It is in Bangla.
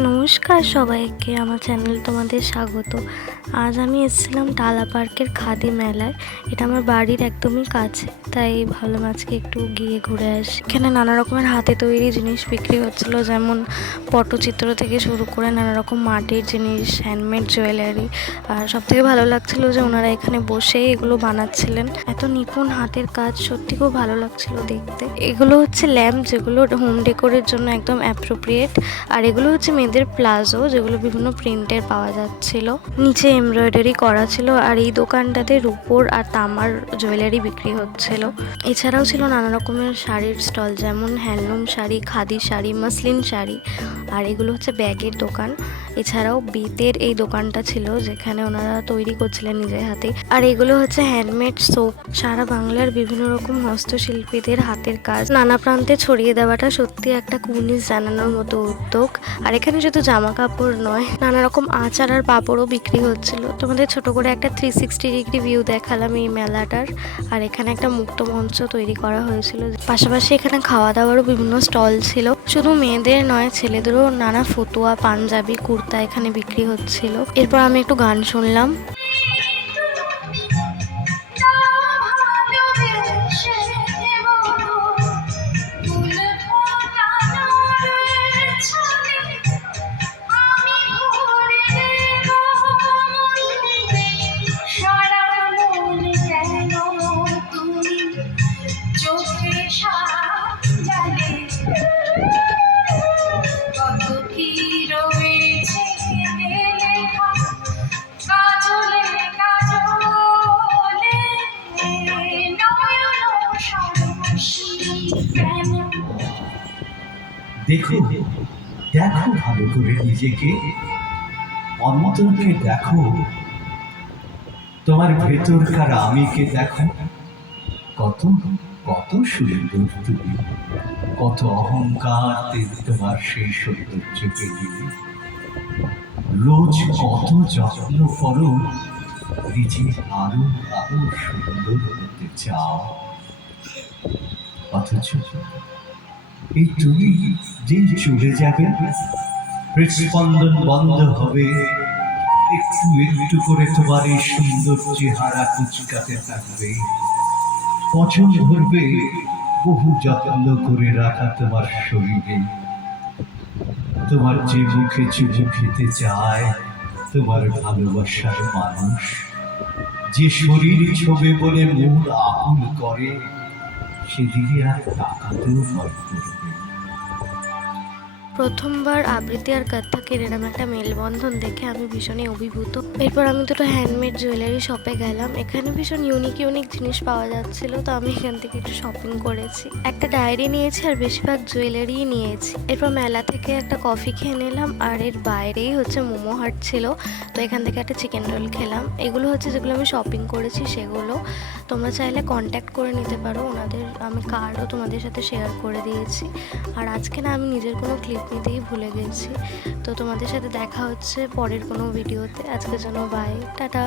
নমস্কার সবাইকে, আমার চ্যানেল তোমাদের স্বাগত। আজ আমি এসেছিলাম টালা পার্কের খাদি মেলায়। এটা আমার বাড়ির একদমই কাছে, তাই ভাবলাম আজকে একটু গিয়ে ঘুরে আসি। এখানে নানা রকমের হাতে তৈরি জিনিস বিক্রি হচ্ছিলো, যেমন পটচিত্র থেকে শুরু করে নানা রকম মাটির জিনিস, হ্যান্ডমেড জুয়েলারি। আর সবথেকে ভালো লাগছিলো যে ওনারা এখানে বসে এগুলো বানাচ্ছিলেন। এত নিপুণ হাতের কাজ, সত্যি খুব ভালো লাগছিল দেখতে। এগুলো হচ্ছে ল্যাম্প, যেগুলো হোম ডেকোরের জন্য একদম অ্যাপ্রোপ্রিয়েট। আর এগুলো হচ্ছে মেয়েদের প্লাজো, যেগুলো বিভিন্ন প্রিন্টের পাওয়া যাচ্ছিল, নিচে এমব্রয়ডারি করা ছিল। আর এই দোকানটাতে রূপোর আর তামার জুয়েলারি বিক্রি হচ্ছিল। এছাড়াও ছিল নানা রকমের শাড়ির স্টল, যেমন হ্যান্ডলুম শাড়ি, খাদি শাড়ি, মাসলিন শাড়ি। আর এগুলো হচ্ছে ব্যাগের দোকান। এছাড়াও বেতের এই দোকানটা ছিল, যেখানে ওনারা তৈরি করছিলেন নিজের হাতে। আর এগুলো হচ্ছে হ্যান্ডমেড সোপ। সারা বাংলার বিভিন্ন রকম হস্তশিল্পীদের হাতের কাজ নানা প্রান্তে ছড়িয়ে দেওয়াটা সত্যি একটা কুর্নিশ জানানোর মতো উদ্যোগ। আর এখানে শুধু জামা কাপড় নয়, নানা রকম আচার আর পাঁপড়ও বিক্রি হচ্ছিল। তোমাদের ছোট করে একটা 360 ডিগ্রি ভিউ দেখালাম এই মেলাটার। আর এখানে একটা মুক্ত মঞ্চ তৈরি করা হয়েছিল। পাশাপাশি এখানে খাওয়া দাওয়ারও বিভিন্ন স্টল ছিল। শুধু মেয়েদের নয়, ছেলেদেরও নানা ফতুয়া, পাঞ্জাবি, কুর্তা এখানে বিক্রি হচ্ছিল। এরপর আমি একটু গান শুনলাম। দেখো দেখো ভালো করে নিজেকে, অন্তরকে দেখো, তোমার ভেতরকার আমিকে দেখো। কত কত সুন্দর তুমি, কত অহংকার তোমার সেই সৌন্দর্যকে নিয়ে। রোজ কত যত্ন করো, নিজে আরো আরো সুন্দর হতে চাও। অথচ এই তুমি যে চলে যাবে, হৃদস্পন্দন বন্ধ হবে, একটু একটু করে তোমার এই সুন্দর চেহারা কুচকাতে থাকবে। পচন ধরবে বহু যত্ন করে রাখা তোমার শরীরে। তোমার যে মুখে চুমু খেতে চায় তোমার ভালোবাসার মানুষ, যে শরীর ছবে বলে মন আকুল করে, সেদিকে আর তাকাতেও ভয় করবে। প্রথমবার আবৃত্তি আর কত্থকের এরকম একটা মেলবন্ধন দেখে আমি ভীষণই অভিভূত। এরপর আমি দুটো হ্যান্ডমেড জুয়েলারি শপে গেলাম। এখানে ভীষণ ইউনিক ইউনিক জিনিস পাওয়া যাচ্ছিল, তো আমি এখান থেকে একটু শপিং করেছি। একটা ডায়েরি নিয়েছি আর বেশিরভাগ জুয়েলারিই নিয়েছি। এরপর মেলা থেকে একটা কফি খেয়ে নিলাম। আর এর বাইরেই হচ্ছে মোমো হাট ছিল, তো এখান থেকে একটা চিকেন রোল খেলাম। এগুলো হচ্ছে যেগুলো আমি শপিং করেছি সেগুলো। তোমরা চাইলে কন্ট্যাক্ট করে নিতে পারো ওনাদের, আমি কার্ডও তোমাদের সাথে শেয়ার করে দিয়েছি। আর আজকে না আমি নিজের কোনো ক্লিপ নিতেই ভুলে গেছি। তো তোমাদের সাথে দেখা হচ্ছে পরের কোনো ভিডিওতে। আজকের জন্য বাই, টাটা।